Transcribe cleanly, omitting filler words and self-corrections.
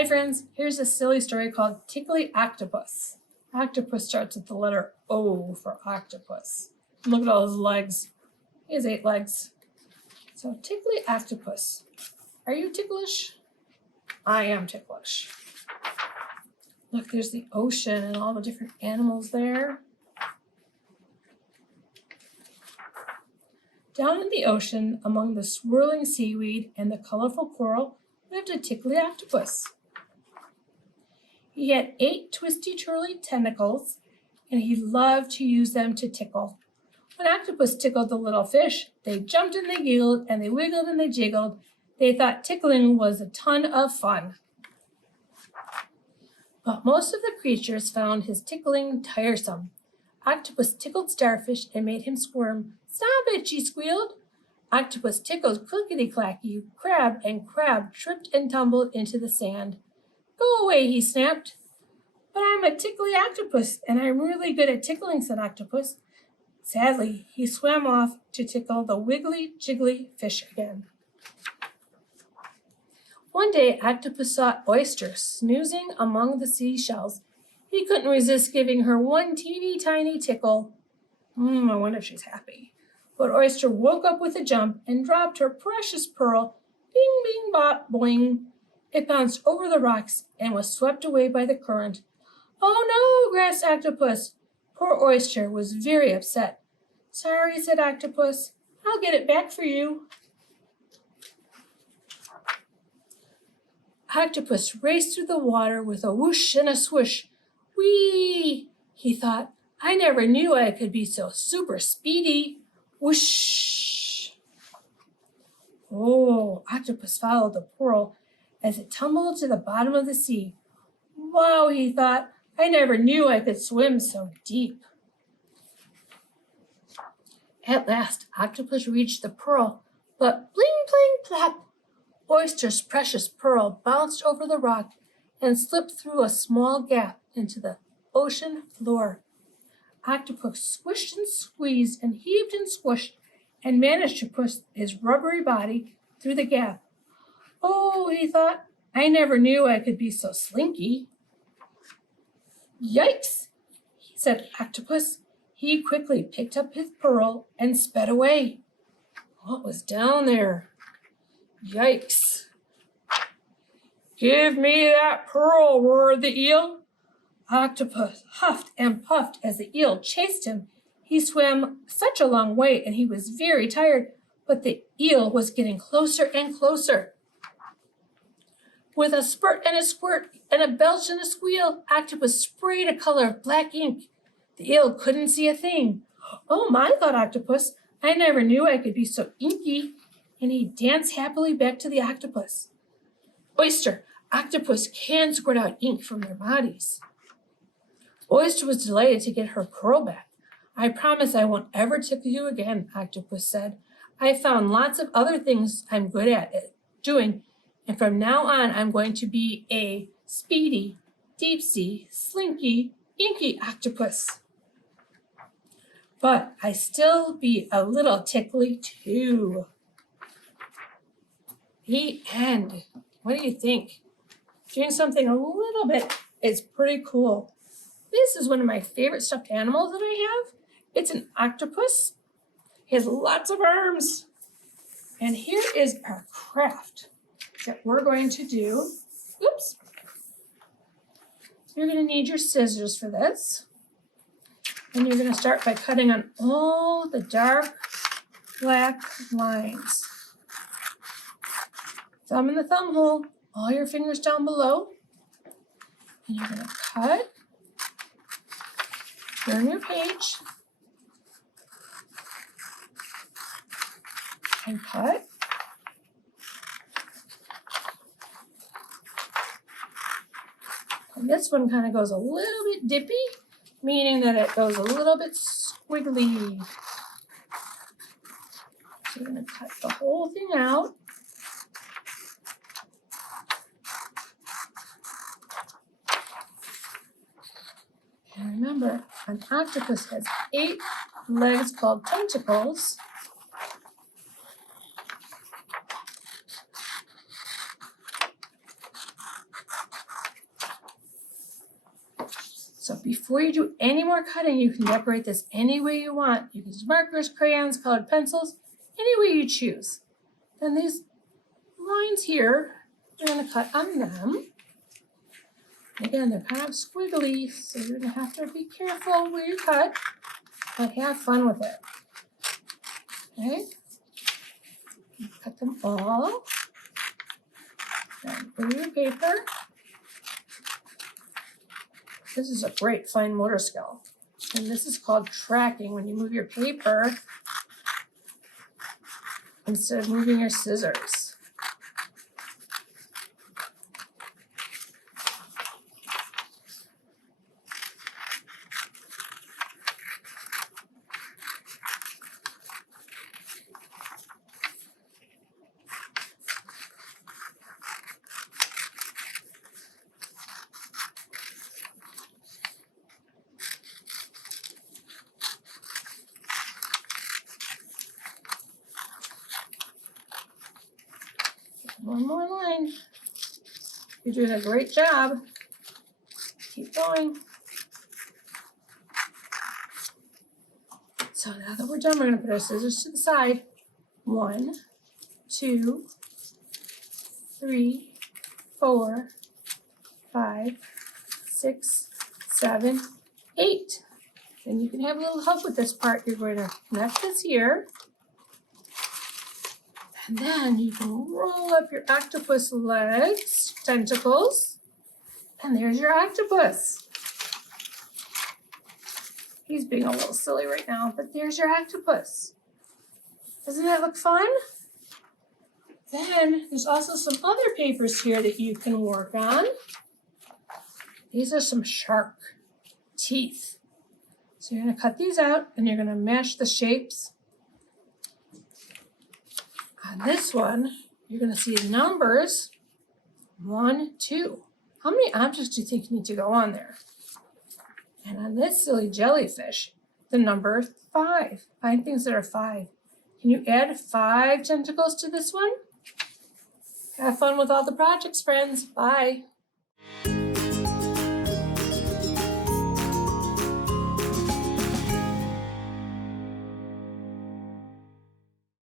Hi friends, here's a silly story called Tickly Octopus. Octopus starts with the letter O for octopus. Look at all his legs. He has 8 legs. So Tickly Octopus. Are you ticklish? I am ticklish. Look, there's the ocean and all the different animals there. Down in the ocean, among the swirling seaweed and the colorful coral, lived a tickly octopus. He had 8 twisty, twirly tentacles, and he loved to use them to tickle. When Octopus tickled the little fish, they jumped and they giggled, and they wiggled and they jiggled. They thought tickling was a ton of fun. But most of the creatures found his tickling tiresome. Octopus tickled Starfish and made him squirm. "Stop it," she squealed. Octopus tickled Clickety-Clacky Crab, and Crab tripped and tumbled into the sand. "Go away," he snapped. "But I'm a tickly octopus, and I'm really good at tickling," said Octopus. Sadly, he swam off to tickle the wiggly, jiggly fish again. One day, Octopus saw Oyster snoozing among the seashells. He couldn't resist giving her one teeny tiny tickle. I wonder if she's happy. But Oyster woke up with a jump and dropped her precious pearl. Bing, bing, bop, boing. It bounced over the rocks and was swept away by the current. "Oh no," gasped Octopus. Poor Oyster was very upset. "Sorry," said Octopus. "I'll get it back for you." Octopus raced through the water with a whoosh and a swoosh. "Whee!" he thought. "I never knew I could be so super speedy." Whoosh! Oh, Octopus followed the pearl as it tumbled to the bottom of the sea. "Wow," he thought. "I never knew I could swim so deep." At last, Octopus reached the pearl, but bling, bling, plop! Oyster's precious pearl bounced over the rock and slipped through a small gap into the ocean floor. Octopus squished and squeezed and heaved and squished and managed to push his rubbery body through the gap. "Oh," he thought, "I never knew I could be so slinky." "Yikes," said Octopus. He quickly picked up his pearl and sped away. What was down there? Yikes. "Give me that pearl," roared the eel. Octopus huffed and puffed as the eel chased him. He swam such a long way and he was very tired, but the eel was getting closer and closer. With a spurt and a squirt and a belch and a squeal, Octopus sprayed a color of black ink. The eel couldn't see a thing. "Oh my," thought Octopus, "I never knew I could be so inky." And he danced happily back to the octopus. Oyster, Octopus can squirt out ink from their bodies. Oyster was delighted to get her pearl back. "I promise I won't ever tickle you again," Octopus said. "I found lots of other things I'm good at doing, and from now on I'm going to be a speedy, deep-sea, slinky, inky octopus. But I still be a little tickly too." The end. What do you think? Doing something a little bit is pretty cool. This is one of my favorite stuffed animals that I have. It's an octopus. He has lots of arms. And here is our craft that we're going to do. Oops. You're going to need your scissors for this. And you're going to start by cutting on all the dark black lines. Thumb in the thumb hole, all your fingers down below. And you're going to cut. Turn your page. And cut. And this one kind of goes a little bit dippy, meaning that it goes a little bit squiggly. So you're going to cut the whole thing out. And remember, an octopus has 8 legs called tentacles. So before you do any more cutting, you can decorate this any way you want. You can use markers, crayons, colored pencils, any way you choose. Then these lines here, you're going to cut on them. Again, they're kind of squiggly, so you're going to have to be careful where you cut, but have fun with it. Okay? Cut them all. Then put your paper. This is a great fine motor skill. And this is called tracking, when you move your paper instead of moving your scissors. One more line. You're doing a great job. Keep going. So now that we're done, we're going to put our scissors to the side. 1, 2, 3, 4, 5, 6, 7, 8. And you can have a little help with this part. You're going to connect this here. And then you can roll up your octopus legs, tentacles, and there's your octopus. He's being a little silly right now, but there's your octopus. Doesn't that look fun? Then there's also some other papers here that you can work on. These are some shark teeth. So you're going to cut these out and you're going to mesh the shapes. On this one, you're going to see the numbers 1, 2. How many objects do you think need to go on there? And on this silly jellyfish, the number 5. Find things that are 5. Can you add 5 tentacles to this one? Have fun with all the projects, friends. Bye.